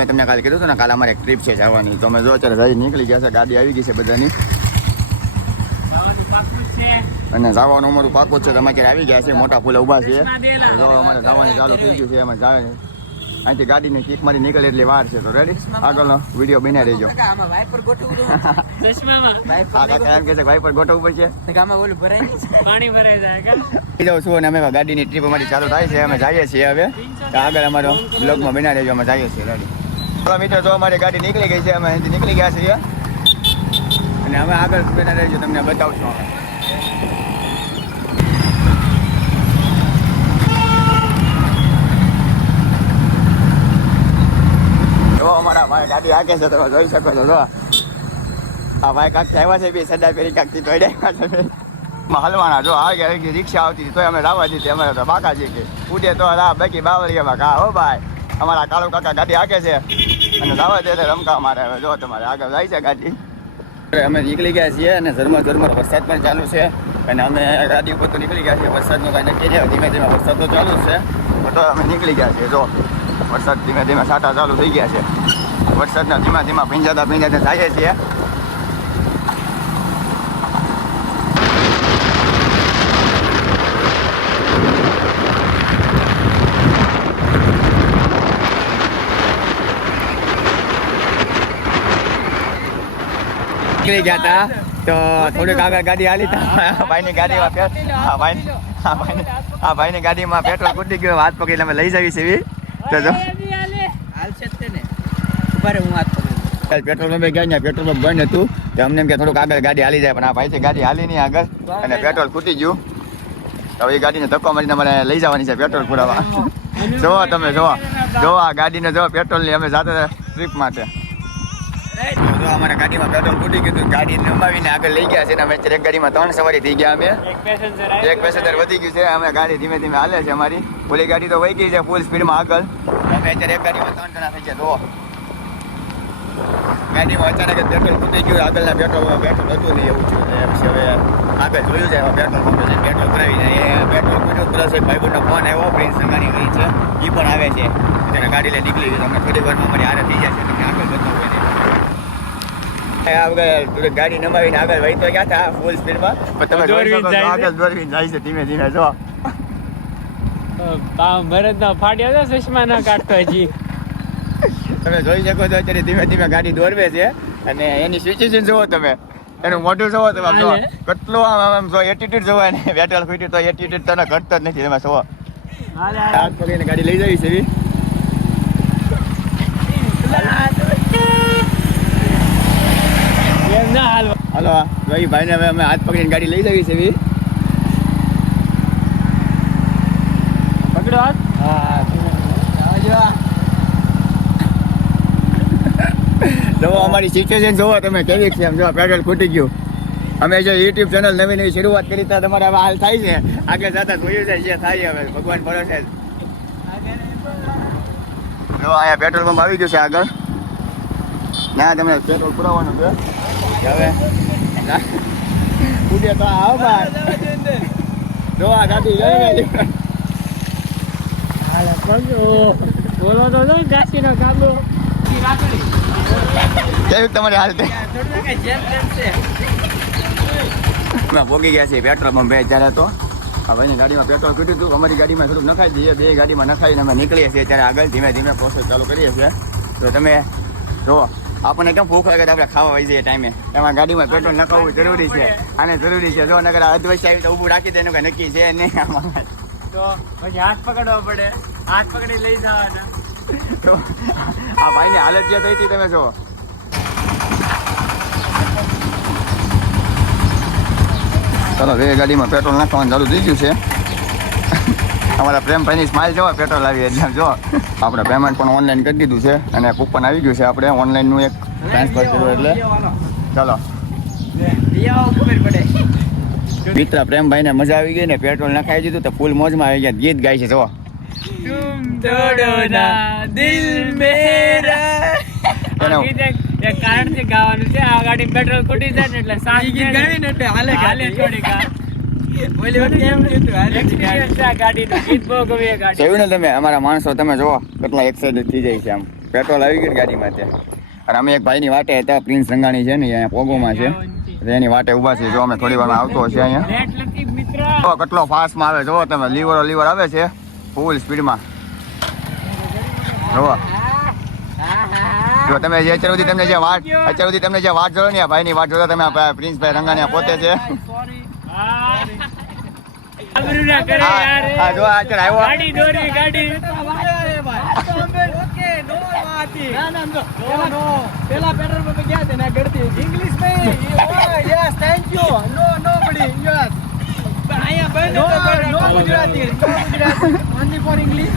મેં તમને કાલે કીધું હતું ને કાલે અમારે એક ટ્રીપ છે જવાની. તો અમે જો અત્યારે ગાડી નીકળી ગયા છે ગાડી આવી ગઈ છે બધાની. અને જવાનું અમારું પાકું છે તમે અત્યારે આવી ગયા છે મોટા ફૂલ ઊભા છે જો અમારે જવાની ચાલુ થઈ ગયું છે એમાં જાય અહીંથી ગાડીની કિક મારી નીકળે એટલી વાર છે તો રેડી આગળનો વીડિયો બન્યા રહેજો. એમ કે છે ભાઈ પર ગોઠવવું. પડશે પાણી ભરાઈ જાય જાઉં છું અને અમે ગાડીની ટ્રીપ અમારી ચાલુ થાય છે અમે જઈએ છીએ હવે. આગળ અમારો બ્લોગમાં બના રહેજો અમે જઈએ છીએ રેડી મિત્રો, જો અમારી ગાડી નીકળી ગઈ છે, અમે અહીંથી નીકળી ગયા છીએ. અને અમે આગળ બેઠા રહીશું તમને બતાવશું અમે અમારા ભાઈ ગાડી હાકે છે, તમે જોઈ શકો છો, જો. આ ભાઈ કાંક આવ્યા છે, બે સડા પેરી કાંકથી તો માં હલવાના, જો, આ ગયા રિક્ષા આવતી તોય અમે લાવવા દીધી અમે બાકા કે. ઉડે તો બાકી બાવળિયામાં કા હો ભાઈ. અમારા કાળો કાકા ગાડી હાકે છે. અને લાવવા દે રમકા મારે હવે. જો તમારે આગળ જાય છે ગાડી. અમે નીકળી ગયા છીએ અને ઝરમર ઝરમર વરસાદ પણ ચાલુ છે. અને અમે ગાડી ઉપર તો નીકળી ગયા છીએ. વરસાદનું કાંઈ નક્કી છે ધીમે ધીમે વરસાદ તો ચાલુ છે. તો અમે નીકળી ગયા છીએ. જો વરસાદ ધીમે ધીમે સાટા ચાલુ થઈ ગયા છે. વરસાદના ધીમા ધીમા ભીંજાતા ભીંજાતા જઈએ છીએ. નીકળી ગયા હતા તો થોડીક આગળ ગાડી હાલી તા. ભાઈની ગાડીમાં પે- હા ભાઈ હા ભાઈની આ ભાઈની ગાડીમાં પેટ્રોલ ખૂટી ગયું. હાથ પકડીને અમે લઈ જવી છે એવી. તો જો. હું પકડું પેટ્રોલ પંપે ગયા ને પેટ્રોલ પંપ બંધ હતું. તો અમને એમ કે થોડુંક આગળ ગાડી હાલી જાય પણ આ ભાઈ છે ગાડી હાલી નહીં આગળ. અને પેટ્રોલ ખૂટી ગયું. તો હવે એ ગાડીને ધક્કો મારીને અમારે લઈ જવાની છે પેટ્રોલ પુરાવા. જોવો તમે જોવો જોવો આ ગાડીને જોવો પેટ્રોલની અમે જાતે ટ્રીપ માટે. અમારા ગાડીમાં પેટ્રોલ તૂટી ગયું ગાડી નમાવીને આગળ લઈ ગયા છે ને અમે એક ગાડીમાં ત્રણ સવારી થઈ ગયા અમે. એક પેસેન્જર વધી ગયું છે અમે ગાડી ધીમે ધીમે હાલે છે અમારી. ઓલી ગાડી તો વહી ગઈ છે ફૂલ સ્પીડમાં આગળ. અમે અત્યારે એક ગાડીમાં ત્રણ જણા થઈ ગયા જુઓ. ગાડીમાં અચાનક પેટ્રોલ ખૂટી ગયું આગળના પેટ્રોલ પેટ્રોલ હતું નહીં એવું થયું હવે. આગળ જોયું છે પેટ્રોલ પંપે પેટ્રોલ જાય એ પેટ્રોલ ખૂટ્યું પ્લસ એક ભાઈબંધનો ફોન આવ્યો પ્રિન્સ સંગાની કરી છે એ પણ આવે છે. ત્યારે ગાડી લઈ નીકળી ગઈ તમને થોડી વારમાં અમારી હારે થઈ જશે તમને આગળ બતાવું. ગાડી નમાવીને આગળ વહી ગયા હતા ફૂલ સ્પીડમાં તમે જોઈ શકો છો જાય આગળ દોડવીને જાય છે ધીમે ધીમે જો. ભરત ના ફાટ્યો છે ચશ્મા ના કાઢતો હજી. તમે જોઈ શકો છો અત્યારે ધીમે ધીમે ગાડી દોરવે છે. અને એની સિચ્યુએશન જોવો તમે. એનું મોઢું જોવો તમે જો. હાલે. કેટલું આમ આમ જો એટીટ્યુડ જોવો ને બેટલ ફીટ્યું તો એટીટ્યુડ તને ઘટતો જ નથી તમે જોવો હાથ પકડીને ગાડી લઈ જવી છે એવી. એમ ના હાલ જો ભાઈને હવે અમે હાથ પકડીને ગાડી લઈ જવી છે એવી. પકડો હાથ. જોવો. અમારી સિચ્યુએશન જોવો તમે કેવી છે એમ જો પેટ્રોલ ખૂટી ગયું. અમે જો યુટ્યુબ ચેનલ નવી નવી શરૂઆત કરી તો તમારે હવે હાલ થાય છે. આગળ જતા જોયું છે જે થાય હવે ભગવાન ભરોસે જ. જો અહીંયા પેટ્રોલ પંપ આવી ગયું છે આગળ. ના તમને પેટ્રોલ પુરાવાનું છે. હવે. ઉડે તો આવ ભાઈ. જો આ ગાડી ગઈ ગાડી હાલે પકડો બોલો તો જો ગાસી નો તમારી હાલ થોડું છે પોગી ગયા છીએ પેટ્રોલ પંપે અત્યારે તો. ભાઈની ગાડીમાં પેટ્રોલ કીધું હતું. અમારી ગાડીમાં થોડુંક નખાઈ દઈએ બે ગાડીમાં નખાઈને અમે નીકળીએ છીએ. ત્યારે આગળ ધીમે ધીમે પ્રોસેસ ચાલુ કરીએ છીએ. તો તમે જુઓ આપણને કેમ ભૂખ લાગે તો આપણે ખાવા વહી જઈએ ટાઈમે એમાં ગાડીમાં પેટ્રોલ નખાવવું જરૂરી છે. આને જરૂરી છે જો નગર અધવશ આવી તો ઊભું રાખી દે એનું કંઈ નક્કી છે નહીં આમાં. તો પછી હાથ પકડવા પડે. હાથ પકડી લઈ જવાના. તો આ ભાઈની હાલત જે થઈ હતી તમે જો. ચાલો બે ગાડીમાં પેટ્રોલ નાખવાનું ચાલુ થઈ ગયું છે. અમારા પ્રેમભાઈની સ્માઇલ જોવા પેટ્રોલ આવી એટલે જો આપણે પેમેન્ટ પણ ઓનલાઈન કરી દીધું છે અને કૂપન આવી ગયું છે આપણે ઓનલાઈનનું એક ટ્રાન્સફર કર્યું એટલે. ચલો. મિત્ર પ્રેમભાઈને મજા આવી ગઈ ને પેટ્રોલ નાખાઈ દીધું તો ફૂલ મોજમાં આવી ગયા ગીત ગાય છે જો. કારણ છે ગાવાનું છે આ ગાડી પેટ્રોલ ખૂટી જાય એટલે સાંજ ગાવી ને એટલે હાલે હાલે થોડી જોયું ને તમે અમારા માણસો તમે જુઓ કેટલા એક્સાઇટેડ થઈ જાય છે આમ. પેટ્રોલ આવી ગયું ગાડીમાં ત્યાં. અને અમે એક ભાઈની વાટે હતા પ્રિન્સ રંગાણી છે ને અહીંયા પોગોમાં છે. તો એની વાટે ઊભા છે જો અમે થોડી વારમાં આવતો હશે અહીંયા. જો કેટલો ફાસ્ટમાં આવે જો તમે લીવરો લીવર આવે છે ફૂલ સ્પીડમાં જુઓ. જો તમે જે અત્યાર સુધી તમને જે વાત અત્યાર સુધી તમને જે વાટ જોડો ને આ ભાઈની વાટ જોતા તમે પ્રિન્સ પ્રિન્સભાઈ રંગાણીયા પોતે છે. ઇંગ્લિશ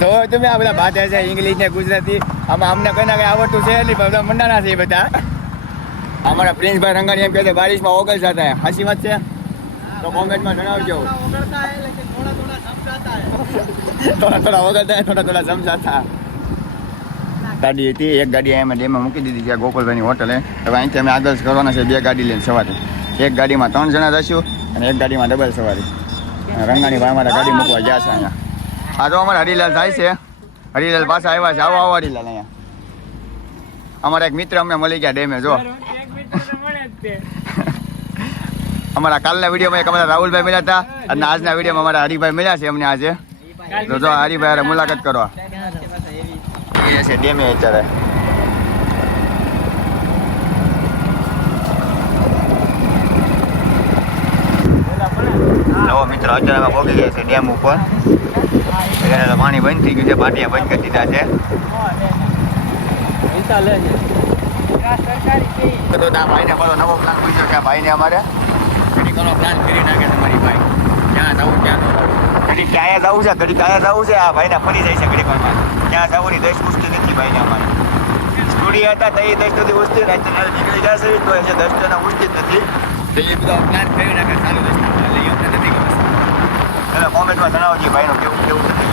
તો તમે આ બધા ભાષા છે, ઇંગ્લિશ ને ગુજરાતી. આમાં અમને કઈ ના કઈ આવડતું છે નહીં બધા મંડાના છે બધા. અમારા પ્રિન્સભાઈ રંગાણી એમ કહેતા બારિશમાં ઓગળતા હતા સાચી વાત છે? તો કોમેન્ટમાં જણાવજો. થોડા થોડા ઓગળતા થોડા થોડા સમજાતા ગાડી હતી, એક ગાડી એમાં ડેમાં મૂકી દીધી છે ગોપાલભાઈની હોટલે. હવે અહીંથી અમે આગળ કરવાના છે, બે ગાડી લઈને સવારે. એક ગાડીમાં ત્રણ જણા જશું અને એક ગાડીમાં ડબલ સવારી. રંગાણી ભાઈ અમારા ગાડી મૂકવા ગયા છે અહીંયા. આ તો અમારા હરિલાલ થાય છે. હરિલાલ પાછા આવ્યા છે. આવો આવો હરિલાલ અહીંયા. અમારા એક મિત્ર અમને મળી ગયા ડેમે જો અમારા કાલના વિડીયોમાં એક અમારા રાહુલભાઈ મળ્યા હતા અને આજના વિડીયોમાં અમારા હરિભાઈ મળ્યા છે અમને આજે. તો જો હરિભાઈ મુલાકાત કરવા એ છે ડેમે અત્યારે. નવો મિત્ર અત્યારે અમે પહોંચી ગયા છે ડેમ ઉપર. પાણી બંધ થઈ ગયું છે પાટિયા બંધ કરી દીધા છે. તો આ ભાઈને પાછો નવો પ્લાન પૂછ્યો કે આ ભાઈને અમારે ઘડી ઘણો પ્લાન કરી નાખે છે મારી ભાઈ. ક્યાં જવું ક્યાં ઘડી ક્યાં જવું છે? ઘડી ક્યાં જવું છે? આ ભાઈને ફરી જાય છે ઘડી વારમાં. ક્યાં જવું ની દસ પૂછતી નથી ભાઈને અમારે. સ્ટુડિયો હતા તો એ દસ સુધી રાતે નાલ નીકળી જશે તો એ છે દસ જણા ઉછતી જ નથી. તો એ બધો પ્લાન કરી નાખે ચાલુ રસ્તામાં એટલે અમને નથી ખબર. એટલે કોમેન્ટમાં જણાવજો ભાઈનું કેવું કેવું નથી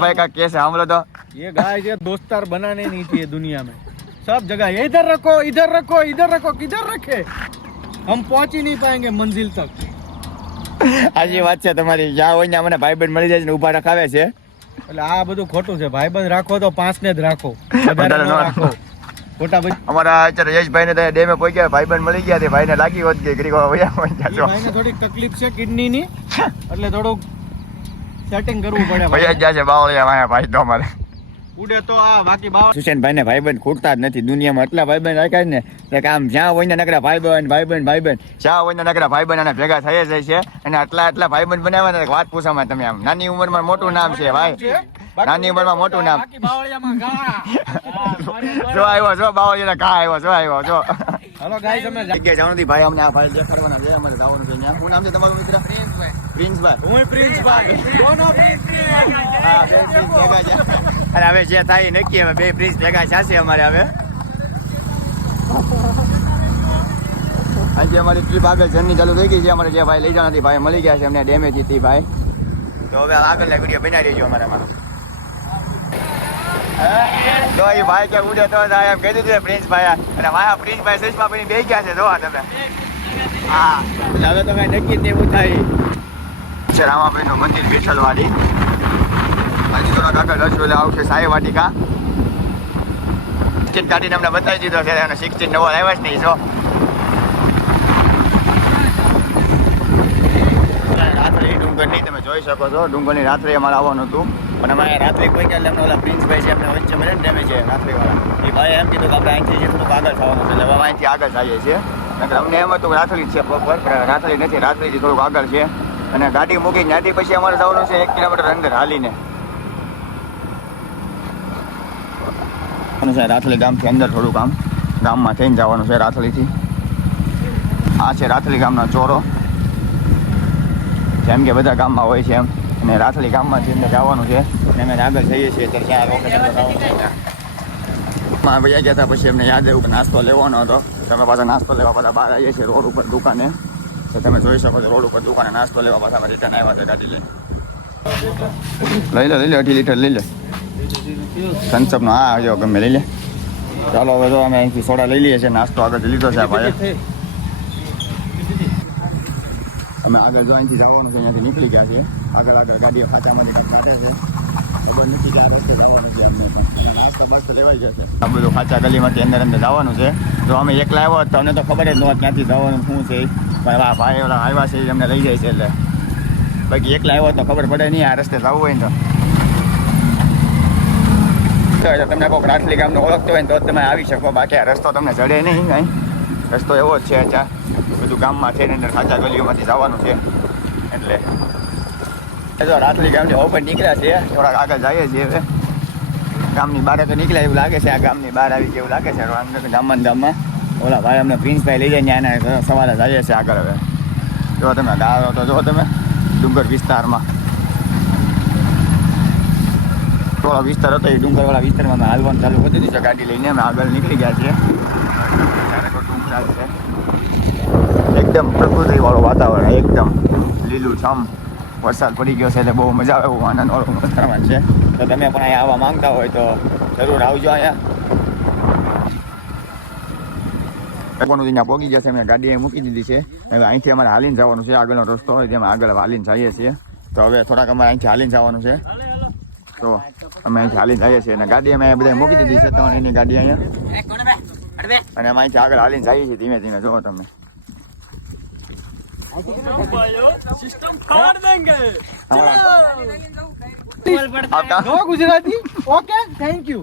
ભાઈ કાંઈક કેસ સાંભળો તો. ये गाय ये दोस्तार बनाने नहीं चाहिए दुनिया में सब जगह ये इधर रखो इधर रखो इधर रखो किधर रखे हम पहुंच ही नहीं पाएंगे मंजिल तक સાચી વાત છે તમારી જ્યાં હોય ને મને ભાઈબંધ મળી જાય છે ને ઊભા રખાવે છે એટલે આ બધું ખોટું છે ભાઈબંધ રાખો તો પાંચ ને જ રાખો વધારે વધારે ન ન રાખો ખોટા ભાઈ અમારા અત્યારે યશભાઈ ને ડેમે પહોંચ્યા ભાઈબંધ મળી ગયા તે ભાઈને લાગી હોત ગઈ ઘડી વાર વયા હોય ઈ જાજો ભાઈને થોડીક તકલીફ છે કિડની ની એટલે થોડુંક સેટિંગ કરવું પડે વયા ભાઈ. જ જાય છે બાવળિયા વાયા ભાઈ તો અમારે ઉડે તો આ બાકી બાવ સુશેનભાઈ ને ભાઈબંધ ખૂટતા જ નથી દુનિયામાં. એટલા ભાઈબંધ રાખ્યા ને. એટલે કે આમ જ્યાં હોય ને નકરા ભાઈબંધ ભાઈબંધ ભાઈબંધ. જ્યાં હોય ને નકરા ભાઈબંધ અને ભેગા થઈ જાય છે. અને આટલા આટલા ભાઈબંધ બનાવ્યા ને વાત પૂછામાં તમે આમ. નાની ઉંમરમાં મોટું નામ છે ભાઈ. નાની ઉંમરમાં મોટું નામ. જો આવ્યો જો બાવળિયા ઘા આવ્યો જો આવ્યો જો. હલો ગાઈસ અમે જગ્યા જવાનું ભાઈ અમને આ ભાઈ દેખાડવાના છે અમારે જવાનું છે શું નામ છે તમારું મિત્ર? પ્રિન્સભાઈ હું પ્રિન્સભાઈ દોનો પ્રિન્સ હા, બે પ્રિન્સ ભેગા છે. અરે હવે જે થાય નક્કી હવે બે પ્રિન્સ ભેગા થશે અમારે હવે. આજે અમારી ટ્રીપ આગળ જર્ની ચાલુ થઈ ગઈ છે અમારે જે ભાઈ લઈ જવાના ભાઈ મળી ગયા છે અમને ડેમેજ હતી ભાઈ. તો હવે આગળના વીડિયો બનાવી દેજો અમારે અમારો. તો એ ભાઈ કે ઉડે તો થાય એમ કીધું હતું પ્રિન્સ ભાઈ અને મારા પ્રિન્સ ભાઈ સચમાં બની બે ગયા છે જોવા તમે. હા હવે તમે નક્કી એવું થાય છે રામાભાઈનું મંદિર વિઠ્ઠલવાડી હજી થોડાક આગળ રસ્તો એટલે આવશે સાઈ વાટિકા ટિકિટ કાઢીને અમને બતાવી દીધો છે અને સિક્સટીન નવો આવ્યા જ નહીં જો. રાત્રે ડુંગરની તમે જોઈ શકો છો. ડુંગરની રાત્રે અમારે આવવાનું હતું. પણ અમે રાત્રે કોઈ કે અમને ઓલા પ્રિન્સભાઈ છે અમને વચ્ચે મળે ને ડેમેજ છે રાત્રિવાળા. એ ભાઈ એમ કીધું કે આપણે અહીંથી જે થોડુંક આગળ થવાનું છે, એટલે અમે અહીંથી આગળ જઈએ છીએ. અમને એમ હતું રાત્રિ છે પ્રોપર રાત્રિ નથી, રાત્રિથી થોડુંક આગળ છે. અને ગાડી મૂકી ત્યાંથી પછી અમારે જવાનું છે એક કિલોમીટર અંદર હાલીને. અને છે રાથલી ગામથી અંદર થોડું કામ. ગામમાં થઈને જવાનું છે રાથલીથી આ છે રાથલી ગામનો ચોરો. જેમ કે બધા ગામમાં હોય છે એમ. અને રાથલી ગામમાંથી અંદર જવાનું છે. અને અમે આગળ જઈએ છીએ તો ત્યાં લોકેશન પર જવાનું છે. માં ભૈયા ગયા હતા પછી એમને યાદ એવું નાસ્તો લેવાનો હતો. તમે પાછા નાસ્તો લેવા પાછા બહાર આવીએ છીએ રોડ ઉપર દુકાને. તો તમે જોઈ શકો છો, રોડ ઉપર દુકાને નાસ્તો લેવા પાછા રિટર્ન આવ્યા છે ગાડી લઈને લઈ લે લઈ લે, અઢી લીટર લઈ લે. થમ્સઅપનો હા જો ગમે લઈ લે. ચાલો, હવે તો અમે અહીંથી સોડા લઈ લઈએ છીએ, નાસ્તો આગળ લીધો છે આ ભાઈએ. અમે આગળ જો અહીંથી જવાનું છે, અહીંયાથી નીકળી ગયા છે આગળ આગળ ગાડીઓ ખાચામાંથી કાઢે છે. જવાનું છે અમને પણ. નાસ્તો બાસ્તો લેવાઈ જશે આ બધું ખાચા ગલીમાંથી અંદર અંદર જવાનું છે. તો અમે એકલા આવ્યો હતા અમને તો ખબર જ નહોત ક્યાંથી જવાનું, શું છે. પણ આ ભાઈ ઓલા આવ્યા છે એમને લઈ જાય છે એટલે. બાકી એકલા આવ્યો તો ખબર પડે નહીં, આ રસ્તે જવું હોય તો. તમને કોઈ રાટલી ગામનો ઓળખતો હોય ને તો તમે આવી શકો. બાકી આ રસ્તો તમને જડે નહીં કાંઈ રસ્તો એવો જ છે અચ્છા. બધું ગામમાં છે ને અંદર સાચા ગલીઓમાંથી જવાનું છે. એટલે. જો રાતલી ગામની ઓપન નીકળ્યા છે. થોડાક આગળ જઈએ છીએ હવે. ગામની બહાર તો નીકળ્યા એવું લાગે છે. આ ગામની બહાર આવી જેવું લાગે છે. અંદર ગામમાં ગામમાં. ઓલા ભાઈ અમને પ્રિન્સભાઈ લઈ જાય ને સવારે જઈએ છીએ આગળ હવે. જો તમે ગાળો તો જો તમે ડુંગર વિસ્તારમાં. થોડો વિસ્તાર હતો એ ડુંગરવાળા વિસ્તારમાં અમે હાલવાનું ચાલુ કરી દીધું છે ગાડી લઈને. અમે આગળ નીકળી ગયા છીએ. ડુંગરા છે. એકદમ પ્રકૃતિવાળું વાતાવરણ, એકદમ લીલું છમ. વરસાદ પડી ગયો છે એટલે બહુ મજા આવે એવું આનંદ વાળું વાતાવરણ છે. તો તમે પણ અહીંયા આવવા માંગતા હોય તો જરૂર આવજો અહીંયા. કોનું ત્યાં પહોંચી ગયા છે અમે ગાડી એ મૂકી દીધી છે. હવે અહીંથી અમારે હાલીને જવાનું છે આગળનો રસ્તો હોય તેમાં આગળ હાલીને જઈએ છીએ. તો હવે થોડાક અમારે અહીંથી હાલીને જવાનું છે. તો અમે અહીંથી હાલીને જઈએ છીએ અને ગાડી અમે અહીંયા બધા મૂકી દીધી છે તમારે એની ગાડી અહીંયા. અને અમે અહીંથી આગળ હાલીને જઈએ છીએ ધીમે ધીમે જુઓ તમે. ગુજરાતી? ઓકે થેન્ક યુ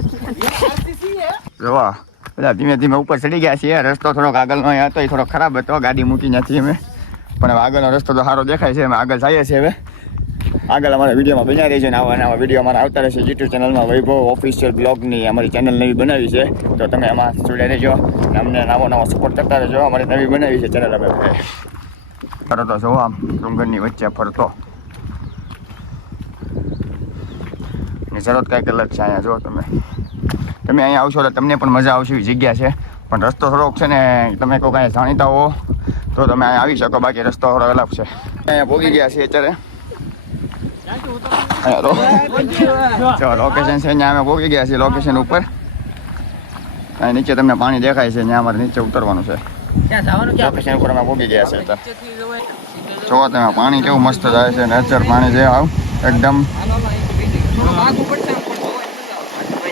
જોવા બધા ધીમે ધીમે ઉપર ચડી ગયા છીએ. રસ્તો થોડોક આગળનો હતો, એ થોડોક ખરાબ હતો. ગાડી મૂકી નથી અમે. પણ હવે આગળનો રસ્તો તો સારો દેખાય છે. અમે આગળ જઈએ છીએ હવે. આગળ અમારા વિડીયોમાં બન્યા રહી છે આવા નવા વીડિયો અમારા આવતા રહેશે. યુટ્યુબ ચેનલમાં વૈભવ ઓફિશિયલ બ્લોગની અમારી ચેનલ નવી બનાવી છે. તો તમે એમાં જોડે રહેજો. અમને નવો નવો સપોર્ટ કરતા રહેજો. અમારી નવી બનાવી છે ચેનલ અમે ફરતો જોવા આમ ડુંગરની વચ્ચે ફરતો. ની જરૂરત કંઈક અલગ છે અહીંયા, જો તમે. તમે અહીંયા આવશો તો તમને પણ મજા આવશે એવી જગ્યા છે. પણ રસ્તો થોડોક છે ને, તમે કોઈ કાંઈ જાણીતા હો, તો તમે અહીંયા આવી શકો. બાકી રસ્તો થોડો અલગ છે. અહીંયા ભોગી ગયા છીએ અત્યારે. જો લોકેશન છે, અહીંયા અમે ભોગી ગયા છીએ લોકેશન ઉપર. અહીં નીચે તમને પાણી દેખાય છે ત્યાં અમારે નીચે ઉતરવાનું છે. લોકેશન ઉપર અમે ભોગી ગયા છીએ અત્યારે. જોવો તમે, પાણી કેવું મસ્ત જાય છે નેચર પાણી છે આવ, એકદમ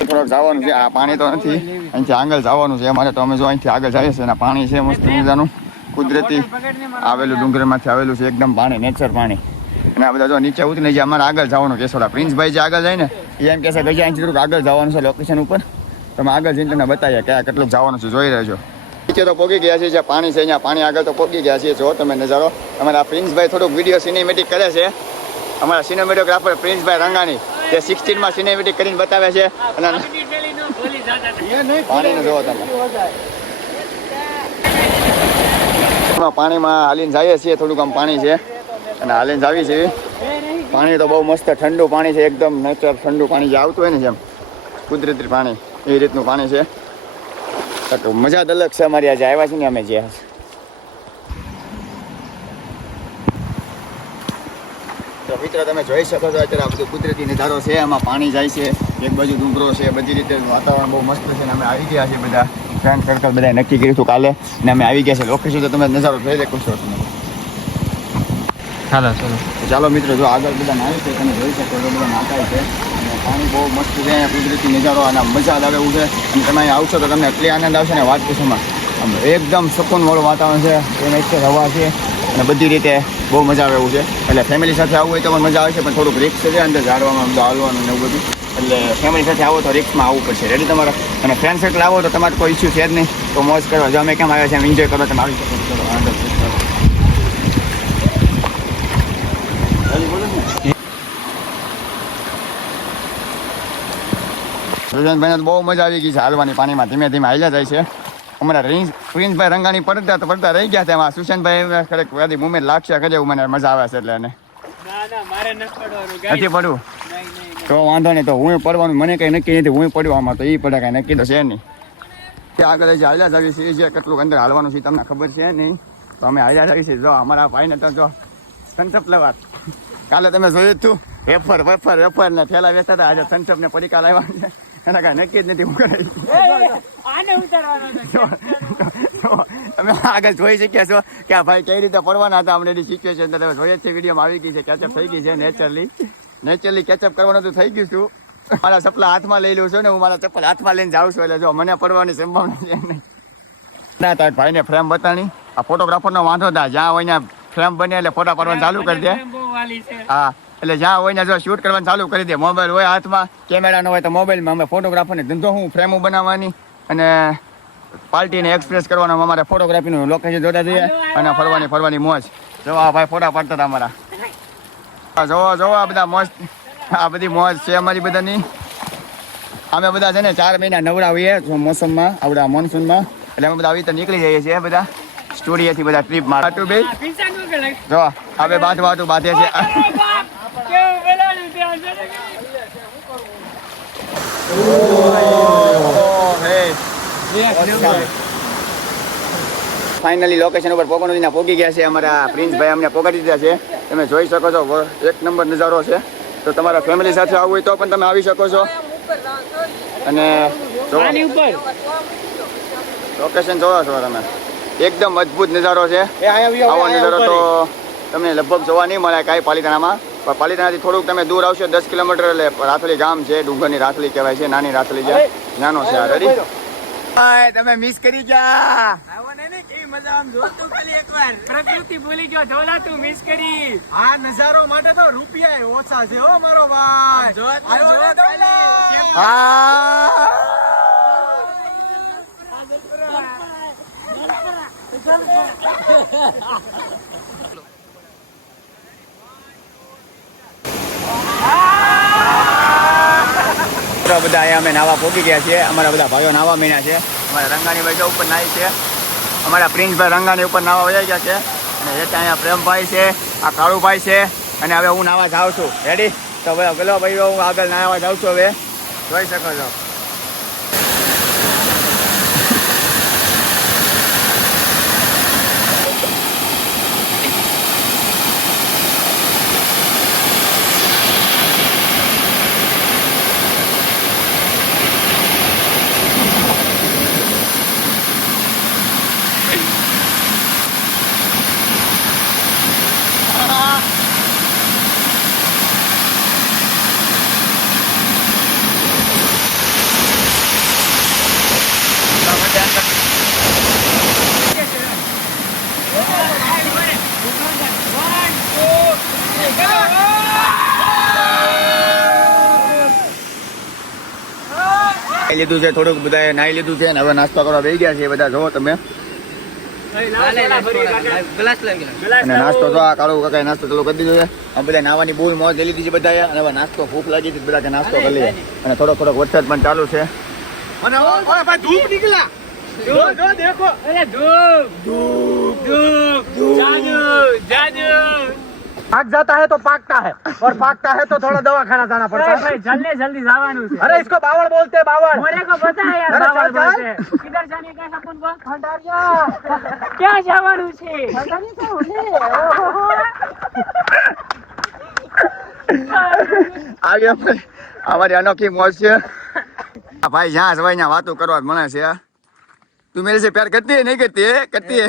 થોડોક જવાનું છે. આ પાણી તો નથી. અહીંથી આગળ જવાનું છે. અમારે તો અમે જો અહીંથી આગળ જઈએ છીએ પાણી છે મસ્ત મજાનું. કુદરતી આવેલું ડુંગરમાંથી આવેલું છે એકદમ પાણી નેચર પાણી. અને આ બધા જો નીચે ઉતરીને જે અમારે આગળ જવાનું કેસોડા પ્રિન્સભાઈ જે આગળ જાય ને, એ એમ કહેશે કે અહીંથી આગળ જવાનું છે લોકેશન ઉપર. તમે આગળ જઈને તમને બતાવીએ કે આ કેટલું જવાનું છે. જોઈ રહેજો. નીચે તો પોગી ગયા છે જ્યાં પાણી છે અહીંયા પાણી આગળ તો પોગી ગયા છે જો તમે નજારો. અમારા પ્રિન્સભાઈ થોડુંક વીડિયો સિનેમેટિક કરે છે. અમારા સિનેમેટોગ્રાફર પ્રિન્સભાઈ રંગાણી. જે સિક્સટીનમાં સિનેમેટિક કરીને બતાવે છે. અને પાણીને જોવો તમે પાણીમાં હાલીને જઈએ છીએ થોડુંક આમ પાણી છે. અને હાલીને જાવી છે. પાણી તો બહુ મસ્ત ઠંડુ પાણી છે એકદમ નેચર ઠંડુ પાણી જે આવતું હોય ને જેમ કુદરતી પાણી એ રીતનું પાણી છે. મજા જ અલગ છે અમારી આજે આવ્યા છે ને અમે જ્યાં. મિત્ર તમે જોઈ શકો છો અત્યારે બધું કુદરતી નિધારો છે એમાં પાણી જાય છે એક બાજુ ડુંગરો છે બધી રીતે વાતાવરણ બહુ મસ્ત છે અને અમે આવી ગયા છીએ બધા. ફ્રેન્ડ સર્કલ બધા નક્કી કર્યું કાલે ને અમે આવી ગયા છે લોકેશન તો તમે નજારો જોઈ શકો છો. તમે ચાલો. ચાલો ચાલો મિત્રો જો આગળ બધા નાવી છે તમે જોઈ શકો છો બધા નાતા છે. પાણી બહુ મસ્ત છે કુદરતી નજારો અને મજા આવે એવું છે. અને તમે અહીં આવશો તો તમને એટલી આનંદ આવશે ને વાત પૂછવામાં આમ એકદમ સુકૂનવાળું વાતાવરણ છે એ નેચર હવા છે અને બધી રીતે બહુ મજા આવે એવું છે. એટલે ફેમિલી સાથે આવવું હોય તો પણ મજા આવે છે, પણ થોડુંક રિક્સ છે, અંદર ઝાડવામાં હાલવાનું ને એવું બધું. એટલે ફેમિલી સાથે આવો તો રિક્સમાં આવવું પડશે. રેડી તમારે? અને ફ્રેન્ડ સર્કલ આવો તો તમારે કોઈ ઇસ્યુ છે જ નહીં. તો મોજ કરવા જો અમે કેમ આવ્યા છે એમ એન્જોય કરો, તમે આવી શકો. છો ચલો આગળ બોલો ને. સુશાંતભાઈને બહુ મજા આવી ગઈ છે હાલવાની પાણીમાં. ધીમે ધીમે હાલ્યા જાય છે. અમારા રીન પ્રિન્સભાઈ રંગાણી પડતા તો પડતા રહી ગયા છે. એમાં સુશાંતભાઈ ખરેખર બધી મુમેન્ટ લાગશે કે મને મજા આવે છે એટલે એને. નથી પડવું? તો વાંધો નહીં તો હું પડવાનું. મને કંઈ નક્કી નથી હું પડ્યો આમાં તો એ પડે કાંઈ નક્કી તો છે નહીં. કે આગળ જે હાલ્યા જાવી છે એ જે કેટલું અંદર હાલવાનું છે તમને ખબર છે નહીં. તો અમે હાલ્યા જાવી છે. જો અમારા ભાઈને તો જો સંસપ લેવા. કાલે તમે જોયું જ તું. વેફર વેફર વેફર ને થેલા વેચતા હતા. આજે સંસપ ને પડીકા લાવવાનું છે. એના કાંઈ નક્કી જ નથી હું જો, તમે આગળ જોઈ શક્યા છો કે આ ભાઈ કઈ રીતે પડવાના હતા અમને સિચ્યુએશન તમે જોઈએ છે વિડીયોમાં આવી ગઈ છે કેચઅપ થઈ ગઈ છે નેચરલી નેચરલી કેચઅપ કરવાનું તો થઈ ગયું છું. મારા ચપ્પલા હાથમાં લઈ લઉં છું ને હું મારા ચપ્પલ હાથમાં લઈને જાઉં છું એટલે જો મને પડવાની સંભાવના છે નહીં. ના તાર ભાઈને ફ્રેમ બતાણી આ ફોટોગ્રાફરનો વાંધો હતા જ્યાં હોય ફ્રેમ બને એટલે ફોટા પાડવાનું ચાલુ કરી દે. હા. એટલે જ્યાં હોય ને જો શૂટ કરવાનું ચાલુ કરી દે. મોબાઈલ હોય હાથમાં કેમેરા નો હોય તો મોબાઈલમાં અમે ફોટોગ્રાફરને ધંધો હું ફ્રેમો બનાવવાની અને પાર્ટીને એક્સપ્રેસ કરવાનો અમારે ફોટોગ્રાફીનું લોકેશન જોતા જઈએ અને ફરવાની ફરવાની મોજ. જો આ ભાઈ ફોટા પાડતા હતા અમારા. જોવો જોવો આ બધા મોજ આ બધી મોજ છે અમારી બધાની. અમે બધા છે ને ચાર મહિના નવરા હોઈએ મોસમમાં આવડા મોન્સૂનમાં એટલે અમે બધા આવી રીતે નીકળી જઈએ છીએ બધા. સ્ટુડિયોથી બધા ટ્રીપ મારા બે જો હવે બાદ વાતું બાંધે છે. કેવું ત્યાં ફાઇનલી લોકેશન ઉપર પોકોનોદીના પોગી ગયા છે. અમારા પ્રિન્સભાઈ અમને પોગાડી દીધા છે. તમે જોઈ શકો છો એક નંબર નજારો છે. તો તમારા ફેમિલી સાથે આવવું હોય તો પણ તમે આવી શકો છો. અને લોકેશન જોવા છો તમે. એકદમ અદ્ભુત નજારો છે. આવો નજારો તો તમને લગભગ જોવા નહીં મળે કાંઈ પાલિતાણામાં. પણ પાલિતાણાથી થોડુંક તમે દૂર આવશો દસ કિલોમીટર એટલે રાથલી ગામ છે ડુંગરની રાથલી કહેવાય છે નાની રાથલી છે. નાનો છે આ રેડી હાય તમે મિસ કરી ગયા. આવો ને ને કેવી મજા આમ જોતું ખાલી એકવાર. પ્રકૃતિ ભૂલી ગયો તું મિસ કરી. આ નજારો માટે તો રૂપિયા ઓછા છે હો મારો ભાઈ. આવ્યો ખાલી. આ તો બધા અહીંયા અમે નાવા પોગી ગયા છીએ. અમારા બધા ભાઈઓ નાવા મીના છે. અમારા રંગાની ભાઈ ઉપર નાહી છે. અમારા પ્રિન્સભાઈ રંગાની ઉપર નાવા વયા ગયા છે. અને એ અહીંયા પ્રેમભાઈ છે, આ કાળુભાઈ છે. અને હવે હું નાવા જાઉં છું. રેડી તો ગલો ભાઈઓ, હું આગળ નાવા જાઉં છું હવે. જોઈ શકો છો તો બધા અંદર નાઈ લીધું છે થોડુંક બધાએ નાઈ લીધું છે અને હવે નાસ્તો કરવા બેસી ગયા છે એ બધા જોવો તમે. અને નાસ્તો તો આ કાળુ કાકા નાસ્તો ચાલુ કરી દીધો છે. આ બધા નાવાની બહુ મોજ લઈ લીધી છે બધાએ અને હવે નાસ્તો ભૂખ લાગી હતી બધા કે નાસ્તો કરી લઈએ. અને થોડો થોડોક વરસાદ પણ ચાલુ છે. ધૂપ નીકળ્યા. જો જો દેખો. અરે ધૂપ. ધૂપ. ધૂપ. જાદુ જાદુ भाग जाता है तो पाकता है और पाकता है तो थोड़ा दवा खाना जाना पड़ता है भाई जल्दी जल्दी जवान से अरे इसको बावड़ बोलते हैं बावड़ मोरे को पता है यार अरे बावल चल, चल। बोलते हैं। किधर जाने का है अपन को ક્યાં જવાનું છે આવી અમે- અમારી અનોખી મોજ છે આ ભાઈ જ્યાં સવાઈ ત્યાં વાતો કરવા જ મળે છે તું મેરે સે પ્યાર કરતી હે નહીં કરતી હે કરતી હે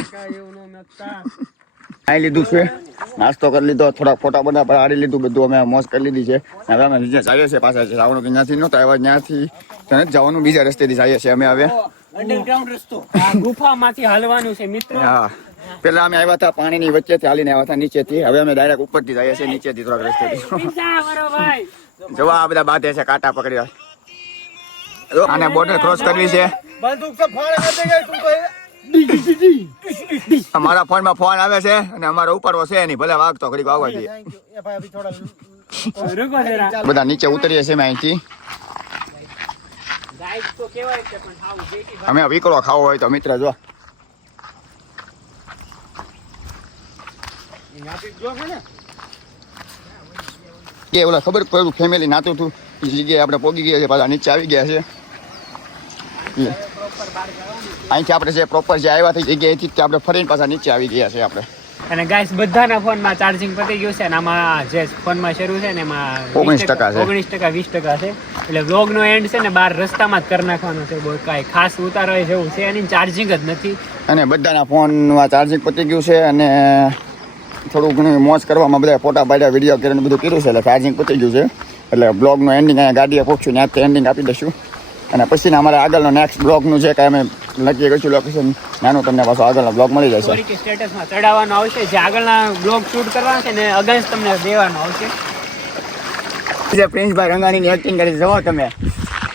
ખાઈ લીધું છે. નાસ્તો કરી લીધો થોડા ફોટા બધા પાડી લીધું બધું અમે મોજ કરી લીધી છે. હવે અમે બીજા જઈએ છીએ પાછા છે આવવાનું કે ત્યાંથી નહોતા આવ્યા ત્યાંથી જવાનું બીજા રસ્તેથી જઈએ છીએ અમે હવે. અંડરગ્રાઉન્ડ રસ્તો. ગુફામાંથી હાલવાનું છે મિત્રો. હા. પેલા અમે આવ્યા હતા પાણી ની વચ્ચે ચાલીને આવ્યા હતા નીચેથી. હવે અમે ડાયરેક્ટ ઉપરથી જઈએ છીએ નીચે થી થોડાક રસ્તે જવા આ બધા બાંધે છે કાંટા પકડ્યા. આને બોર્ડર ક્રોસ કરવી છે. બંદૂક તો ફાળે દે તું અમારા ફોનમાં ફોન આવે છે અને અમારો ઉપાડવો છે નહીં ભલે વાગતો ઘડીક આવવા દઈએ. બધા નીચે ઉતરીએ છીએ અહીંથી. અમે વીકળો ખાવો હોય તો મિત્ર જો. કે ઓલા ખબર પડ્યું ફેમિલી નાતું હતું એ જગ્યાએ આપણે પોગી ગયા છે પાછા નીચે આવી ગયા છે અહીંથી આપણે જે પ્રોપર જે આવ્યા થઈ જગ્યાએથી તે આપણે ફરીને પાછા નીચે આવી ગયા છે આપણે. અને ગાઈસ બધાના ફોનમાં ચાર્જિંગ પતી ગયું છે અને આમાં જે ફોનમાં શરૂ છે ને એમાં 19% છે. ઓગણીસ ટકા વીસ ટકા છે. એટલે વ્લોગનો નો એન્ડ છે ને બાર રસ્તામાં જ કરી નાખવાનો છે. બહુ કાંઈ ખાસ ઉતારો જેવું છે એની ચાર્જિંગ જ નથી. અને બધાના ફોનમાં ચાર્જિંગ પતી ગયું છે અને થોડું ઘણું મોજ કરવામાં બધા ફોટા પાડ્યા વીડિયો કરીને બધું કર્યું છે. એટલે ચાર્જિંગ પતી ગયું છે. એટલે બ્લોગનું એન્ડિંગ અહીંયા ગાડીએ પહોંચ્યું ત્યાં એન્ડિંગ આપી દઈશું. અને પછી અમારે આગળનો નેક્સ્ટ બ્લોગનું છે કે અમે નક્કી કરીશું લોકેશન નાનું તમને પાછો આગળનો બ્લોગ મળી જશે. સ્ટેટસમાં ચડાવવાનો આવશે જે આગળના બ્લોગ શૂટ કરવાના છે ને અગેન્સ્ટ તમને દેવાનો આવશે. જે પ્રિન્સભાઈ રંગાણીની એક્ટિંગ કરી છે તમે.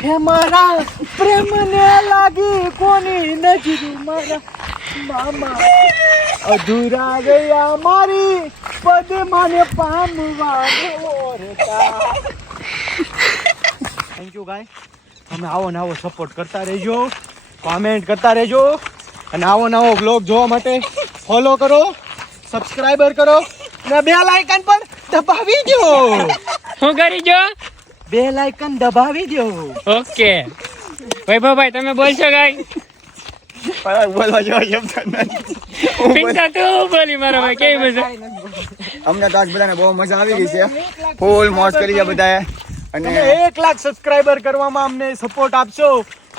હે મારા પ્રેમને લાગી કોની નજર મારા મામા? અધૂરા ગયા મારી પામવા થેન્ક યુ ગાય તમે આવો ને આવો સપોર્ટ કરતા રહેજો કોમેન્ટ કરતા રહેજો અને આવો નવો બ્લોગ જોવા માટે ફોલો કરો સબસ્ક્રાઈબર કરો અને બે લાઇકન પણ દબાવી દો. શું કરી જો? બે લાઇકન દબાવી દો. ઓકે વૈભવભાઈ તમે બોલશો કાંઈ? અમને તો આજ બધાને બહુ મજા આવી ગઈ છે. ફૂલ મોજ કરી છે બધાએ. અને એક લાખ સબસ્ક્રાઇબર કરવામાં અમને સપોર્ટ આપશો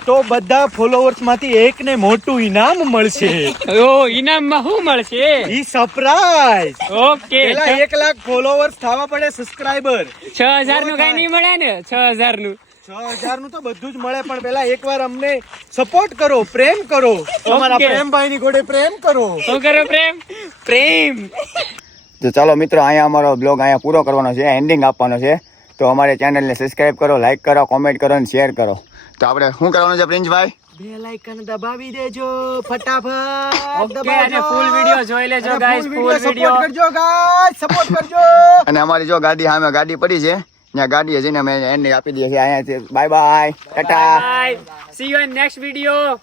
તો બધા ફોલોવર્સમાંથી એકને મોટું ઇનામ મળશે. ઓ ઇનામમાં શું મળશે? ઈ સરપ્રાઈઝ ઓકે પેલા એક લાખ ફોલોવર્સ થવા પડે સબસ્ક્રાઇબર છ હજારનું કઈ નહીં મળે ને? છ હજારનું છ હજારનું તો બધું જ મળે પણ પેલા એકવાર અમને સપોર્ટ કરો પ્રેમ કરો. તમારા. પ્રેમભાઈ ની ઘોડે પ્રેમ કરો. શું કરો પ્રેમ? પ્રેમ. તો ચાલો મિત્રો અહીંયા અમારો બ્લોગ અહીંયા પૂરો કરવાનો છે એન્ડિંગ આપવાનો છે. તો અમારે ચેનલને સબસ્ક્રાઇબ કરો લાઈક કરો કોમેન્ટ કરો અને શેર કરો. તો આપણે શું કરવાનું છે પ્રિન્સભાઈ? બે લાઇકન દબાવી દેજો ફટાફટ ઓકે અને ફૂલ વિડિયો જોઈ લેજો ગાઈસ ફૂલ વિડિયો કરજો ગાઈસ સપોર્ટ કરજો. અને અમારી જો ગાડી સામે ગાડી પડી છે ત્યાં ગાડીએ જઈને અમે એને આપી દઈએ છીએ. અહીંયા bye bye tata. See you in next video